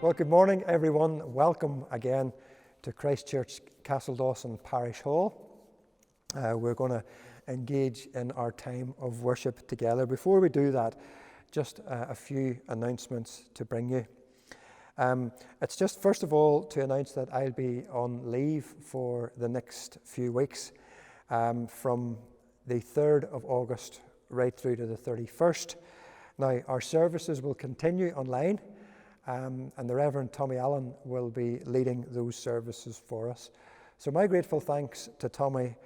Well, good morning, everyone. Welcome again to Christchurch Castledawson Parish Hall. We're going to engage in our time of worship together. Before we do that, just a few announcements to bring you. It's just, first of all, to announce that I'll be on leave for the next few weeks, from the 3rd of August right through to the 31st. Now, our services will continue online, and the Reverend Tommy Allen will be leading those services for us. So my grateful thanks to Tommy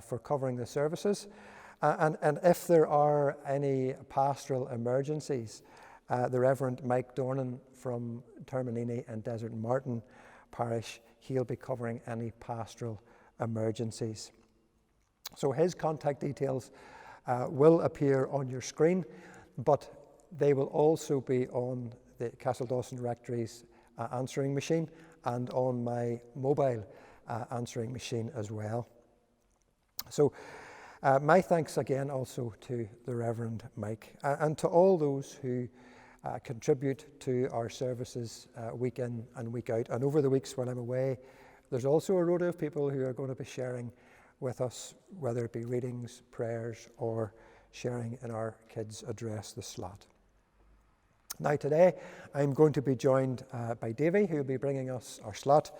for covering the services. And if there are any pastoral emergencies, the Reverend Mike Dornan from Termanini and Desert Martin Parish, he'll be covering any pastoral emergencies. So his contact details will appear on your screen, but they will also be on the Castledawson Rectory's answering machine and on my mobile answering machine as well. So my thanks again also to the Reverend Mike and to all those who contribute to our services week in and week out. And over the weeks when I'm away, there's also a rota of people who are going to be sharing with us, whether it be readings, prayers, or sharing in our kids' address, the slot. Now today, I'm going to be joined by Davy, who will be bringing us our slot.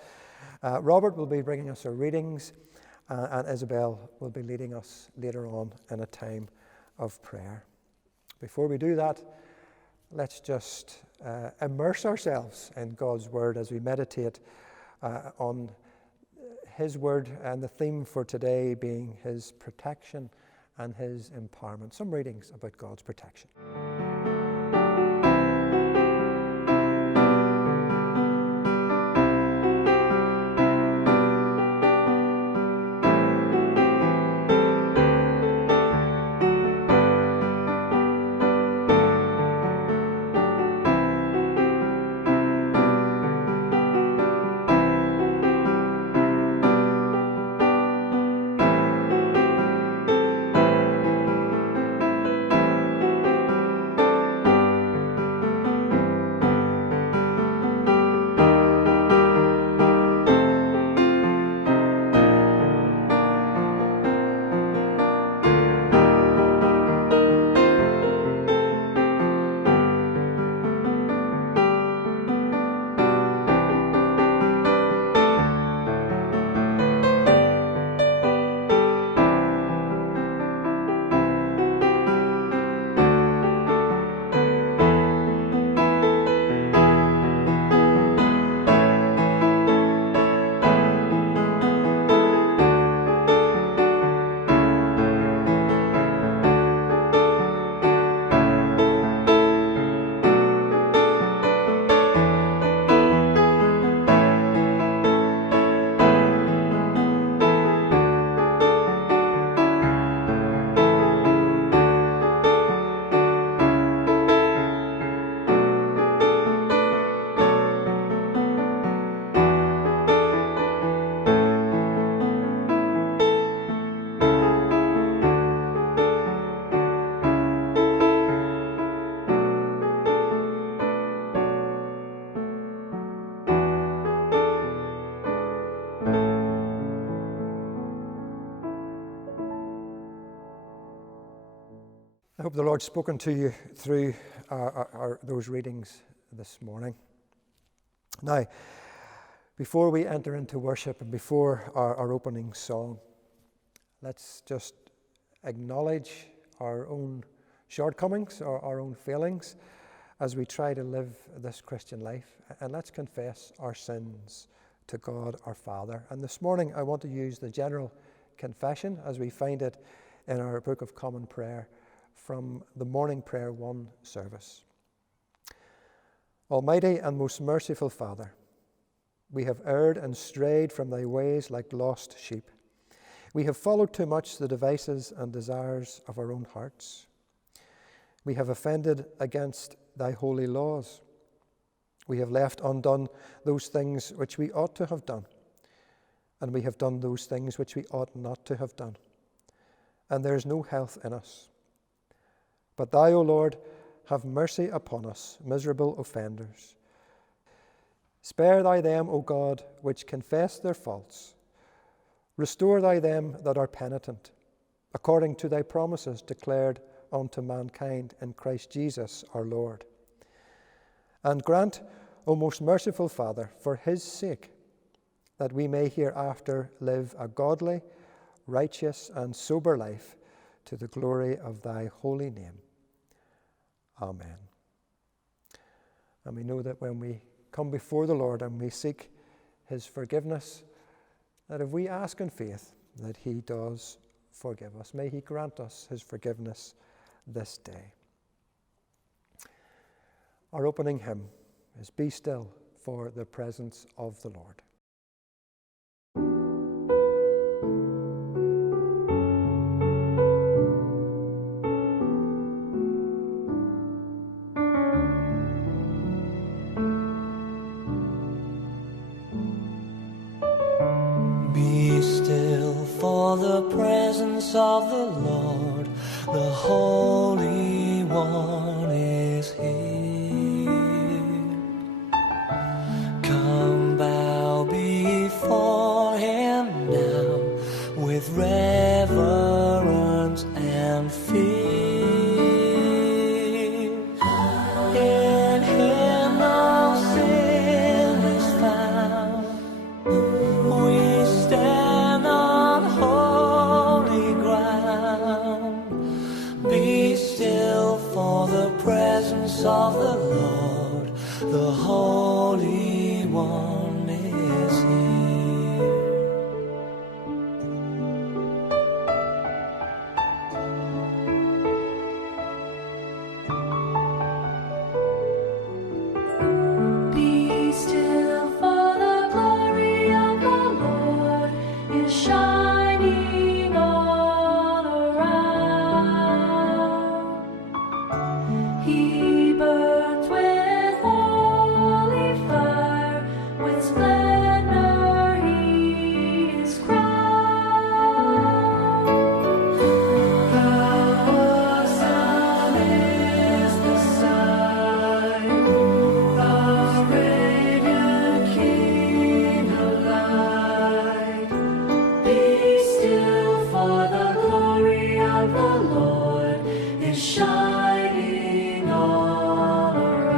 Robert will be bringing us our readings, and Isabel will be leading us later on in a time of prayer. Before we do that, let's just immerse ourselves in God's Word as we meditate on His Word, and the theme for today being His protection and His empowerment. Some readings about God's protection. I hope the Lord's spoken to you through those readings this morning. Now, before we enter into worship and before our opening song, let's just acknowledge our own shortcomings, our own failings, as we try to live this Christian life. And let's confess our sins to God our Father. And this morning I want to use the general confession as we find it in our Book of Common Prayer from the Morning Prayer 1 service. Almighty and most merciful Father, we have erred and strayed from thy ways like lost sheep. We have followed too much the devices and desires of our own hearts. We have offended against thy holy laws. We have left undone those things which we ought to have done, and we have done those things which we ought not to have done. And there is no health in us. But thou, O Lord, have mercy upon us, miserable offenders. Spare thou them, O God, which confess their faults. Restore thou them that are penitent, according to thy promises declared unto mankind in Christ Jesus our Lord. And grant, O most merciful Father, for his sake, that we may hereafter live a godly, righteous, and sober life to the glory of thy holy name. Amen. And we know that when we come before the Lord and we seek his forgiveness, that if we ask in faith, that he does forgive us. May he grant us his forgiveness this day. Our opening hymn is Be Still for the Presence of the Lord. Be still for the presence of the Lord, the Holy One is here. Come bow before him now with reverence and fear. In him no sin is found. We stand on holy ground. Be still for the presence of the Lord, the Holy One is here. Be still, for the glory of the Lord is shining all around. He burns with holy fire, with splendor he is crowned. The sun is the sign, the radiant King of light. Be still, for the glory of the Lord is shining all around.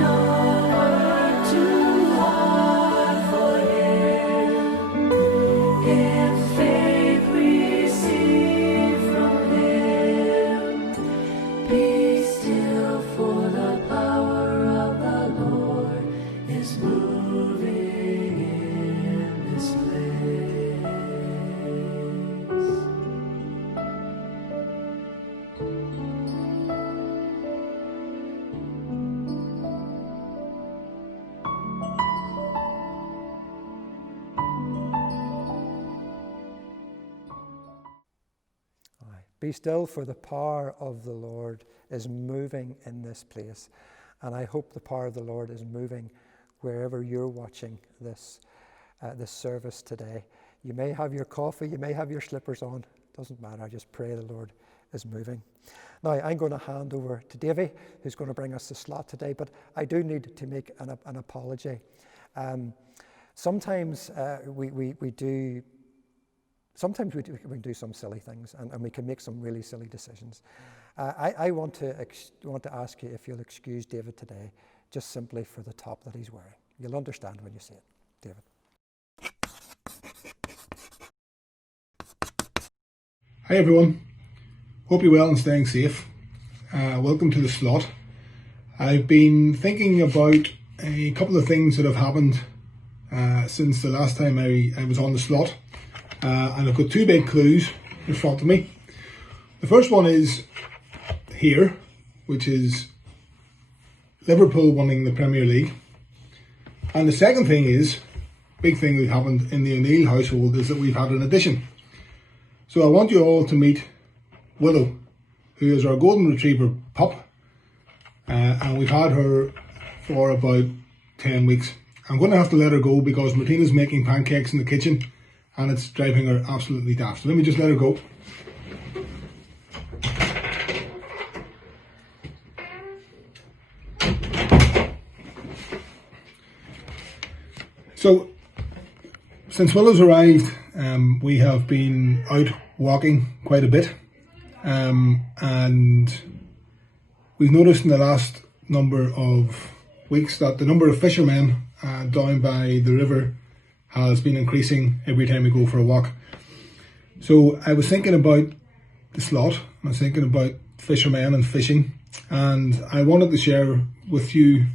No word too hard for him. In faith receive from him. Be still, for the power of the Lord is moving in this place. Aye. Be still, for the power of the Lord is moving in this place. And I hope the power of the Lord is moving wherever you're watching this service today. You may have your coffee, you may have your slippers on. Doesn't matter. I just pray the Lord is moving. Now, I'm going to hand over to Davy, who's going to bring us the slot today, but I do need to make an apology. Sometimes we do some silly things, and we can make some really silly decisions. I want to ask you if you'll excuse David today, just simply for the top that he's wearing. You'll understand when you see it. David. Hi everyone, hope you're well and staying safe. Welcome to the slot. I've been thinking about a couple of things that have happened since the last time I was on the slot, and I've got two big clues in front of me. The first one is here, which is Liverpool winning the Premier League, and the second thing is, big thing that happened in the O'Neill household, is that we've had an addition. So I want you all to meet Willow, who is our golden retriever pup, and we've had her for about 10 weeks. I'm going to have to let her go because Martina's making pancakes in the kitchen and it's driving her absolutely daft. So let me just let her go. So, since Willow's arrived, we have been out walking quite a bit, and we've noticed in the last number of weeks that the number of fishermen down by the river has been increasing every time we go for a walk. So I was thinking about the slot, I was thinking about fishermen and fishing, and I wanted to share with you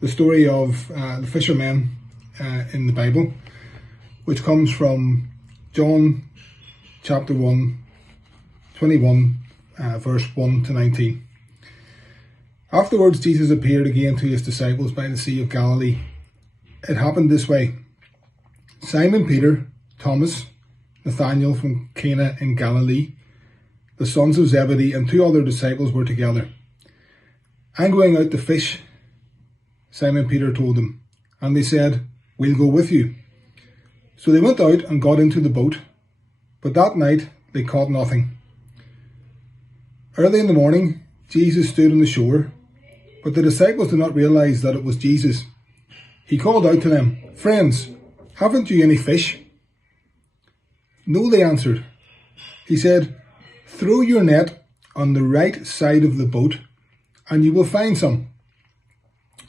the story of the fishermen in the Bible, which comes from John chapter 1, 21, verse 1 to 19. Afterwards, Jesus appeared again to his disciples by the Sea of Galilee. It happened this way. Simon Peter, Thomas, Nathanael from Cana in Galilee, the sons of Zebedee, and 2 other disciples were together. "I'm going out to fish," Simon Peter told them, and they said, "We'll go with you." So they went out and got into the boat, but that night they caught nothing. Early in the morning, Jesus stood on the shore, but the disciples did not realize that it was Jesus. He called out to them, "Friends, haven't you any fish?" "No," they answered. He said, "Throw your net on the right side of the boat and you will find some."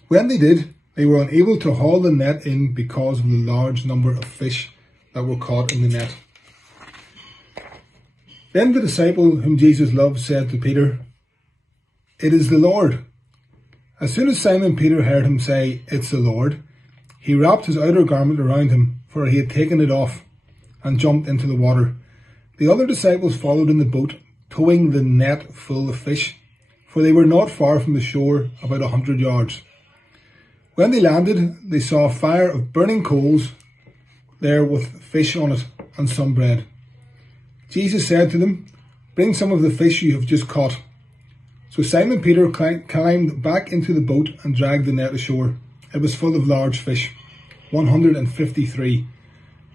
When they did, they were unable to haul the net in because of the large number of fish that were caught in the net. Then the disciple whom Jesus loved said to Peter, "It is the Lord." As soon as Simon Peter heard him say, "It's the Lord," he wrapped his outer garment around him, for he had taken it off, and jumped into the water. The other disciples followed in the boat, towing the net full of fish, for they were not far from the shore, about 100 yards. When they landed, they saw a fire of burning coals there with fish on it and some bread. Jesus said to them, "Bring some of the fish you have just caught." So Simon Peter climbed back into the boat and dragged the net ashore. It was full of large fish, 153,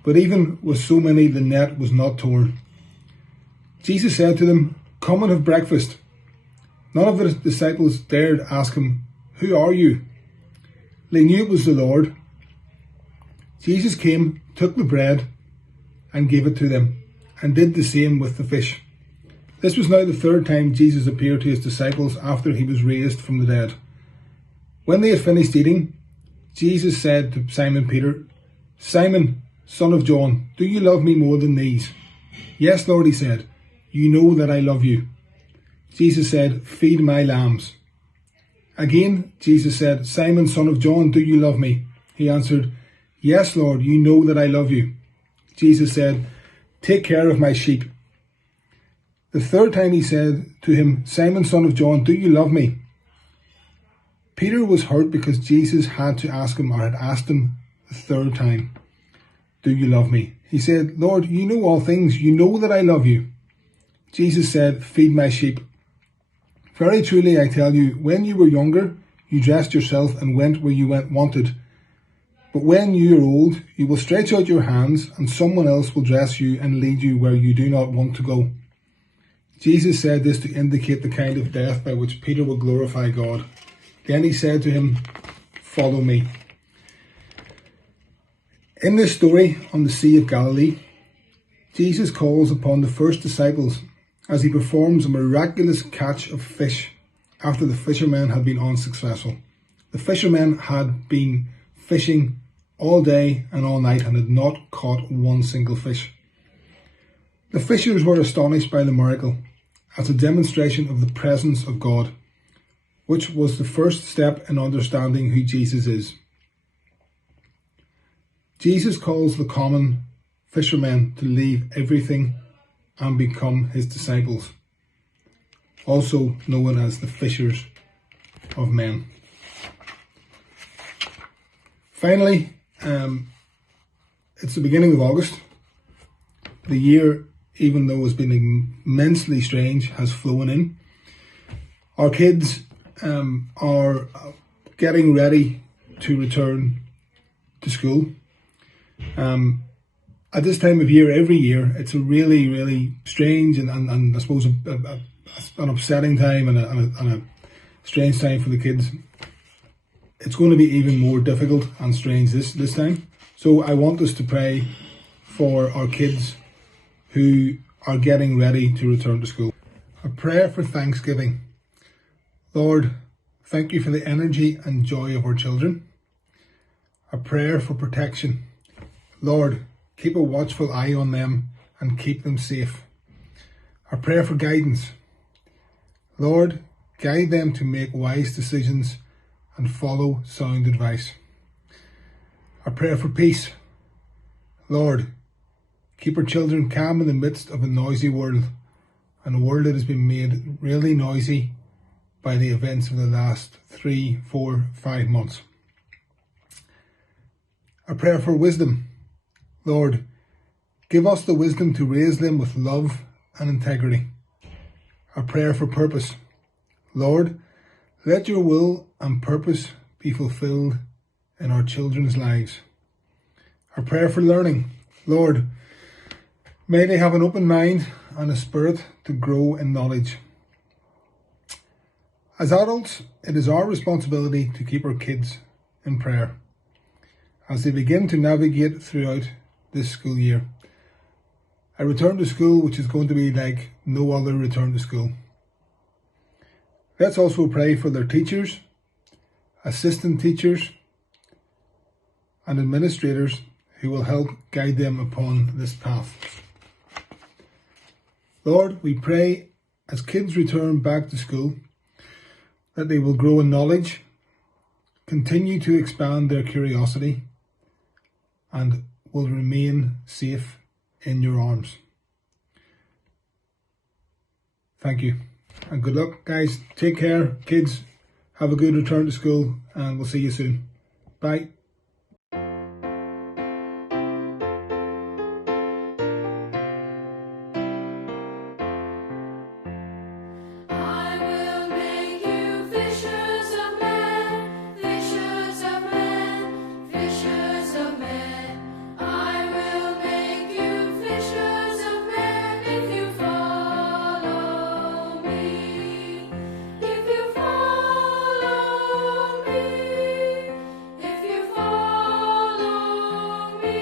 but even with so many, the net was not torn. Jesus said to them, "Come and have breakfast." None of the disciples dared ask him, "Who are you?" They knew it was the Lord. Jesus came, took the bread, and gave it to them, and did the same with the fish. This was now the 3rd time Jesus appeared to his disciples after he was raised from the dead. When they had finished eating, Jesus said to Simon Peter, "Simon, son of John, do you love me more than these?" "Yes, Lord," he said. "You know that I love you." Jesus said, "Feed my lambs." Again, Jesus said, "Simon, son of John, do you love me?" He answered, "Yes, Lord, you know that I love you." Jesus said, "Take care of my sheep." The 3rd time he said to him, "Simon, son of John, do you love me?" Peter was hurt because Jesus had to ask him, or had asked him the 3rd time, "Do you love me?" He said, "Lord, you know all things. You know that I love you." Jesus said, "Feed my sheep. Very truly I tell you, when you were younger, you dressed yourself and went where you wanted. But when you are old, you will stretch out your hands, and someone else will dress you and lead you where you do not want to go." Jesus said this to indicate the kind of death by which Peter would glorify God. Then he said to him, "Follow me." In this story on the Sea of Galilee, Jesus calls upon the first disciples as he performs a miraculous catch of fish after the fishermen had been unsuccessful. The fishermen had been fishing all day and all night and had not caught one single fish. The fishers were astonished by the miracle as a demonstration of the presence of God, which was the first step in understanding who Jesus is. Jesus calls the common fishermen to leave everything and become his disciples, also known as the fishers of men. Finally, it's the beginning of August, the year, even though it's been immensely strange, has flown in. Our kids are getting ready to return to school. At this time of year, every year, it's a really, really strange and I suppose an upsetting time and a strange time for the kids. It's going to be even more difficult and strange this time. So I want us to pray for our kids who are getting ready to return to school. A prayer for Thanksgiving. Lord, thank you for the energy and joy of our children. A prayer for protection. Lord, keep a watchful eye on them and keep them safe. A prayer for guidance. Lord, guide them to make wise decisions and follow sound advice. A prayer for peace. Lord, keep our children calm in the midst of a noisy world, and a world that has been made really noisy by the events of the last 3, 4, 5 months. A prayer for wisdom. Lord, give us the wisdom to raise them with love and integrity. A prayer for purpose. Lord, let your will and purpose be fulfilled in our children's lives. A prayer for learning. Lord, may they have an open mind and a spirit to grow in knowledge. As adults, it is our responsibility to keep our kids in prayer as they begin to navigate throughout this school year. A return to school which is going to be like no other return to school. Let's also pray for their teachers, assistant teachers, and administrators who will help guide them upon this path. Lord, we pray as kids return back to school that they will grow in knowledge, continue to expand their curiosity, and will remain safe in your arms. Thank you. And good luck, guys. Take care, kids. Have a good return to school, and we'll see you soon. Bye. I will make you fishers of men, fishers of men, fishers of men. I will make you fishers of men if you follow me. If you follow me, if you follow me.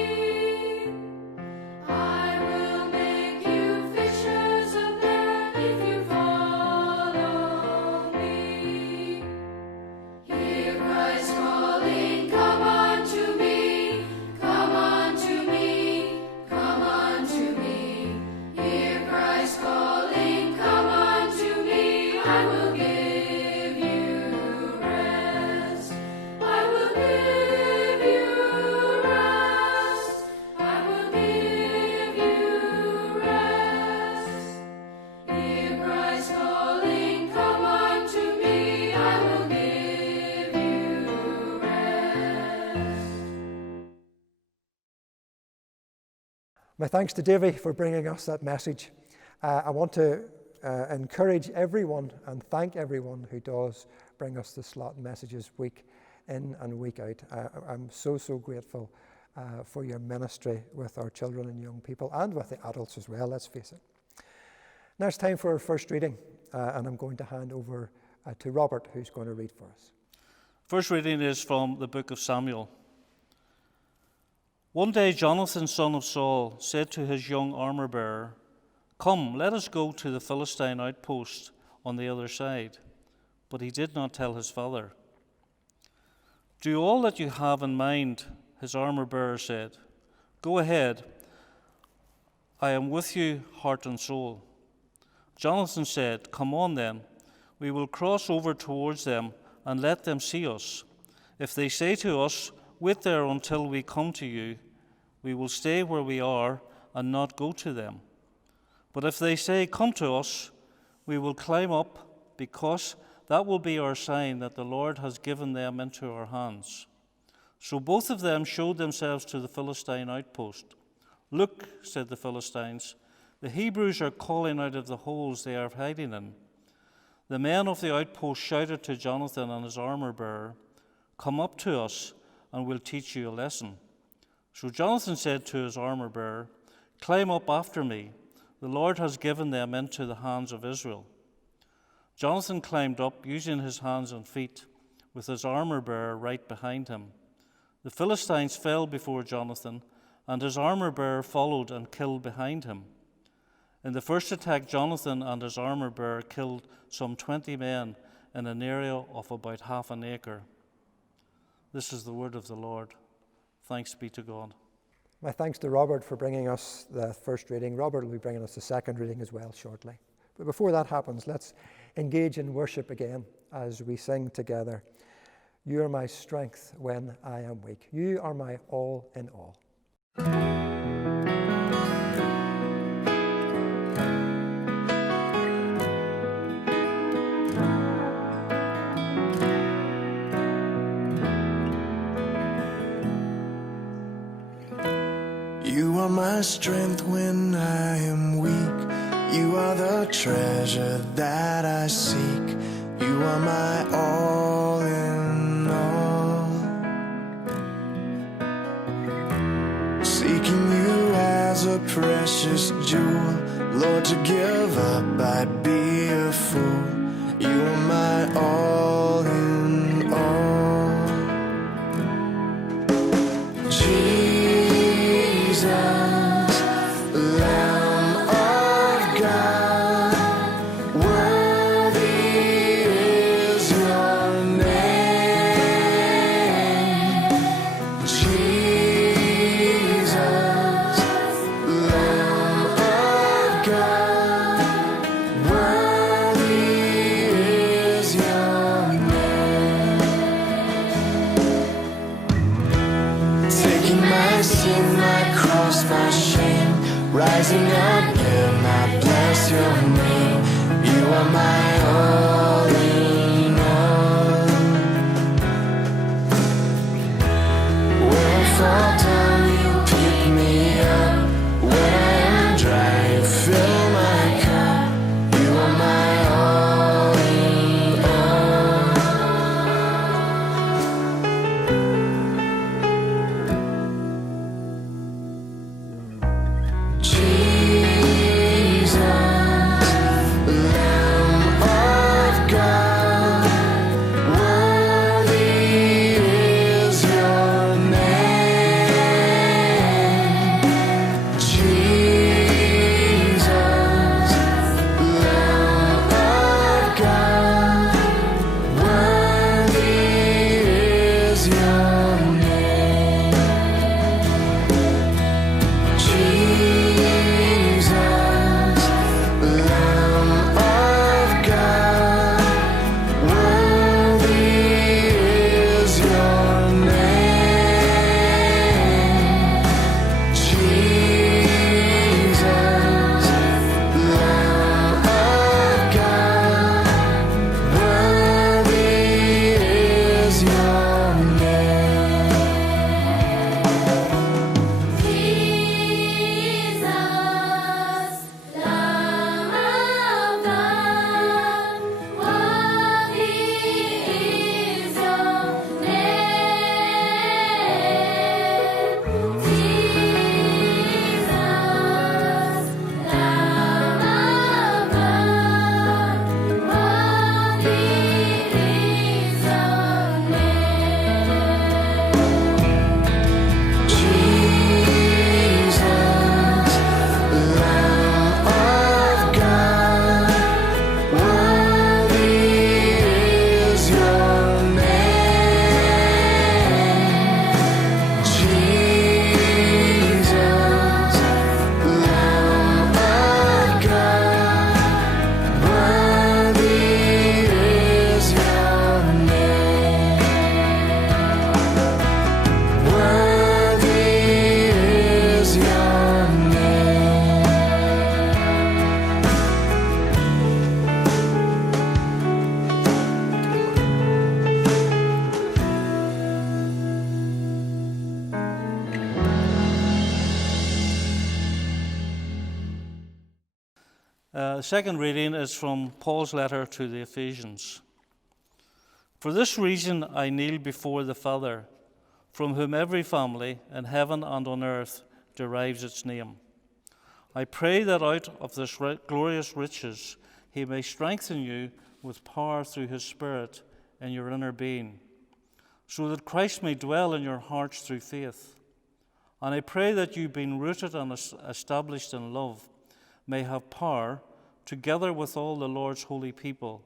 I will make you fishers of men if you follow me. Hear Christ calling, come unto me, come unto me, come unto me. Hear Christ calling, come unto me. I will give you rest. I will give you rest. I will give you rest. Hear Christ calling, come unto me. I will give you rest. My thanks to Davy for bringing us that message. I want to encourage everyone and thank everyone who does bring us the slot messages week in and week out. I'm so grateful for your ministry with our children and young people and with the adults as well, let's face it. Now it's time for our first reading, and I'm going to hand over to Robert, who's going to read for us. First reading is from the book of Samuel. One day Jonathan, son of Saul, said to his young armor-bearer, "Come, let us go to the Philistine outpost on the other side." But he did not tell his father. "Do all that you have in mind," his armor-bearer said. "Go ahead. I am with you, heart and soul." Jonathan said, "Come on then. We will cross over towards them and let them see us. If they say to us, 'Wait there until we come to you,' we will stay where we are and not go to them. But if they say, 'Come to us,' we will climb up, because that will be our sign that the Lord has given them into our hands." So both of them showed themselves to the Philistine outpost. "Look," said the Philistines, "the Hebrews are calling out of the holes they are hiding in." The men of the outpost shouted to Jonathan and his armor-bearer, "Come up to us, and we'll teach you a lesson." So Jonathan said to his armor-bearer, "Climb up after me. The Lord has given them into the hands of Israel." Jonathan climbed up, using his hands and feet, with his armor-bearer right behind him. The Philistines fell before Jonathan, and his armor-bearer followed and killed behind him. In the first attack, Jonathan and his armor-bearer killed some 20 men in an area of about half an acre. This is the word of the Lord. Thanks be to God. My thanks to Robert for bringing us the first reading. Robert will be bringing us the second reading as well shortly. But before that happens, let's engage in worship again as we sing together. You are my strength when I am weak. You are my all in all. You are my strength when I am weak. You are the treasure that I seek. You are my all in all. Seeking you as a precious jewel. Lord, to give up, I'd be a fool. You are my all in all. Jesus, Lamb of God, worthy is your name. Jesus, Lamb of God, worthy is your name. Taking my sin, my cross, my shame, rising again, I bless your name. You are my all in all. When I fall down, you pick me up. When I am dry, you fill my cup. You are my all in all. Jesus, Lamb of God, worthy is your name. The second reading is from Paul's letter to the Ephesians. For this reason I kneel before the Father, from whom every family in heaven and on earth derives its name. I pray that out of this glorious riches he may strengthen you with power through his Spirit in your inner being, so that Christ may dwell in your hearts through faith. And I pray that you, being rooted and established in love, may have power, together with all the Lord's holy people,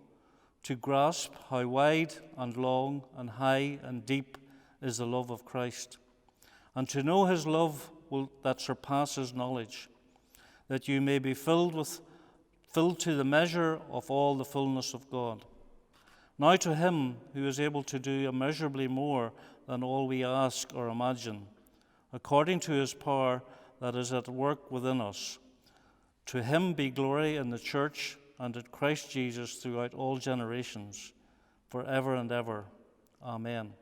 to grasp how wide and long and high and deep is the love of Christ, and to know his love that surpasses knowledge, that you may be filled to the measure of all the fullness of God. Now to him who is able to do immeasurably more than all we ask or imagine, according to his power that is at work within us. To him be glory in the church and in Christ Jesus throughout all generations, forever and ever. Amen.